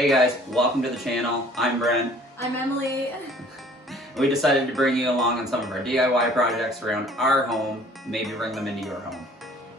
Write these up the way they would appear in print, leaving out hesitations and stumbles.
Hey guys, welcome to the channel. I'm Brent. I'm Emily. We decided to bring you along on some of our DIY projects around our home, maybe bring them into your home.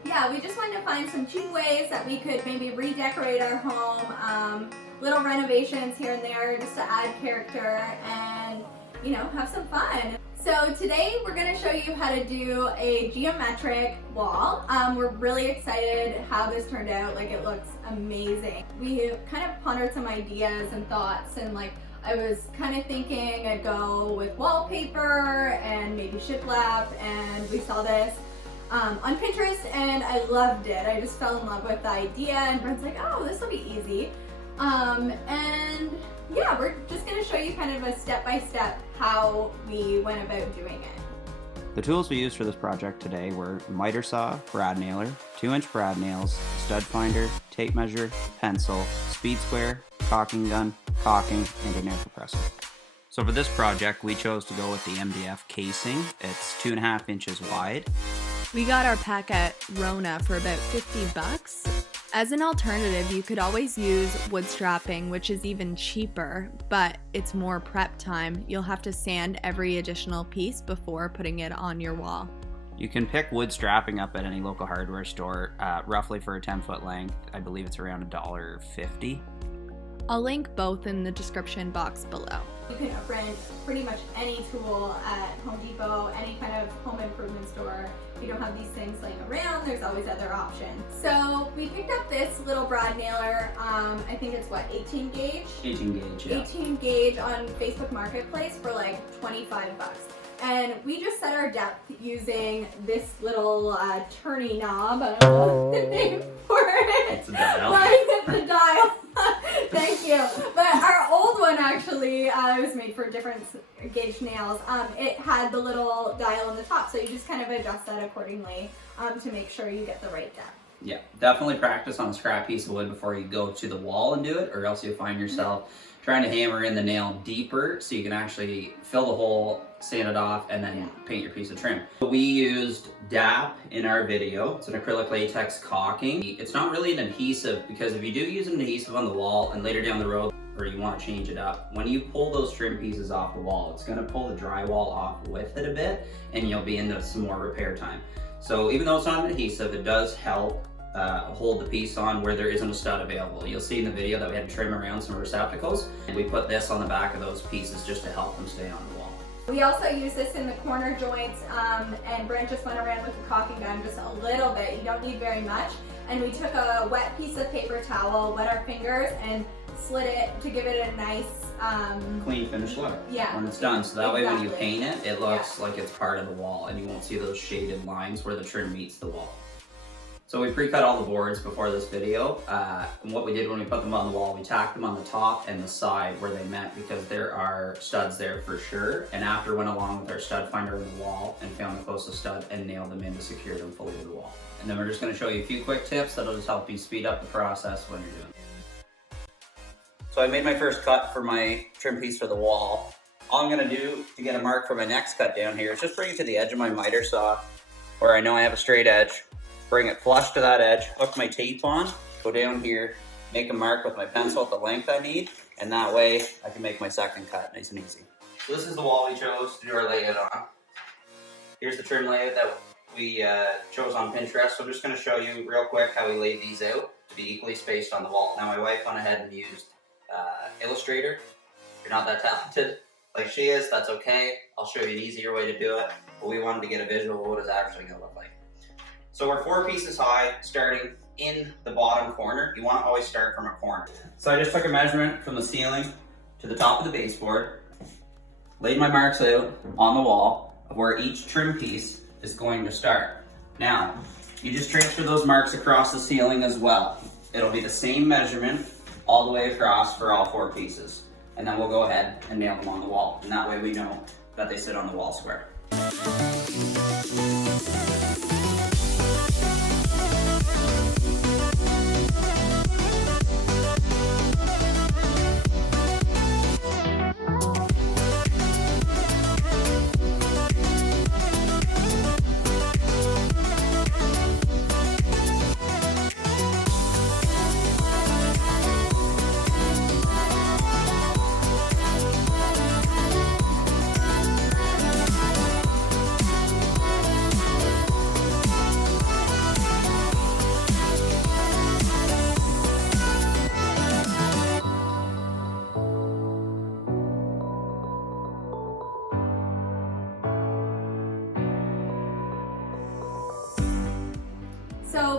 Yeah, we just wanted to find some cheap ways that we could maybe redecorate our home, little renovations here and there just to add character and, you know, have some fun. So today we're going to show you how to do a geometric wall. We're really excited how this turned out. Like, it looks amazing. We kind of pondered some ideas and thoughts, and like I was kind of thinking I'd go with wallpaper and maybe shiplap, and we saw this on Pinterest and I loved it. I just fell in love with the idea, and Brent's like, oh, this will be easy. And yeah, we're just going to show you kind of a step-by-step how we went about doing it. The tools we used for this project today were miter saw, brad nailer, 2-inch brad nails, stud finder, tape measure, pencil, speed square, caulking gun, caulking, and an air compressor. So for this project, we chose to go with the MDF Casing. It's 2.5 inches wide. We got our pack at Rona for about $50. As an alternative, you could always use wood strapping, which is even cheaper, but it's more prep time. You'll have to sand every additional piece before putting it on your wall. You can pick wood strapping up at any local hardware store, roughly for a 10-foot length. I believe it's around $1.50. I'll link both in the description box below. You can rent pretty much any tool at Home Depot, any kind of home improvement store. If you don't have these things laying around, there's always other options. So we picked up this little brad nailer. I think it's what, 18 gauge? 18 gauge, yeah. 18 gauge on Facebook Marketplace for like $25. And we just set our depth using this little turny knob. I don't know the name for it. It's a dial. Right, the dial. Thank you. But our old one actually was made for different gauge nails. It had the little dial on the top, so you just kind of adjust that accordingly to make sure you get the right depth. Yeah, definitely practice on a scrap piece of wood before you go to the wall and do it, or else you'll find yourself trying to hammer in the nail deeper so you can actually fill the hole, sand it off, and then paint your piece of trim. We used DAP in our video. It's an acrylic latex caulking. It's not really an adhesive, because if you do use an adhesive on the wall and later down the road, or you want to change it up, when you pull those trim pieces off the wall, it's going to pull the drywall off with it a bit, and you'll be into some more repair time. So even though it's not an adhesive, it does help hold the piece on where there isn't a stud available. You'll see in the video that we had to trim around some receptacles, and we put this on the back of those pieces just to help them stay on the wall. We also use this in the corner joints, and Brent just went around with the caulking gun just a little bit. You don't need very much. And we took a wet piece of paper towel, wet our fingers, and slid it to give it a nice clean finish look when it's done. So that way when you paint it, it looks like it's part of the wall, and you won't see those shaded lines where the trim meets the wall. So we pre-cut all the boards before this video, and what we did when we put them on the wall, we tacked them on the top and the side where they met, because there are studs there for sure. And after went along with our stud finder in the wall and found the closest stud and nailed them in to secure them fully to the wall. And then we're just going to show you a few quick tips that'll just help you speed up the process when you're doing it. So I made my first cut for my trim piece for the wall. All I'm going to do to get a mark for my next cut down here is just bring it to the edge of my miter saw where I know I have a straight edge. Bring it flush to that edge, hook my tape on, go down here, make a mark with my pencil at the length I need, and that way I can make my second cut nice and easy. So this is the wall we chose to do our layout on. Here's the trim layout that we chose on Pinterest. So I'm just going to show you real quick how we laid these out to be equally spaced on the wall. Now my wife went ahead and used Illustrator. If you're not that talented like she is, that's okay. I'll show you an easier way to do it, but we wanted to get a visual of what it's actually going to look like. So we're 4 pieces high, starting in the bottom corner. You want to always start from a corner. So I just took a measurement from the ceiling to the top of the baseboard, laid my marks out on the wall of where each trim piece is going to start. Now, you just transfer those marks across the ceiling as well. It'll be the same measurement all the way across for all 4 pieces. And then we'll go ahead and nail them on the wall. And that way we know that they sit on the wall square.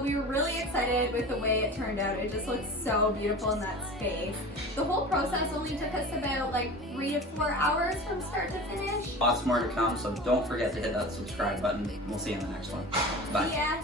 we were really excited with the way it turned out. It just looks so beautiful in that space. The whole process only took us about like 3 to 4 hours from start to finish. Lots more to come, so don't forget to hit that subscribe button. We'll see you in the next one. Bye. Yeah.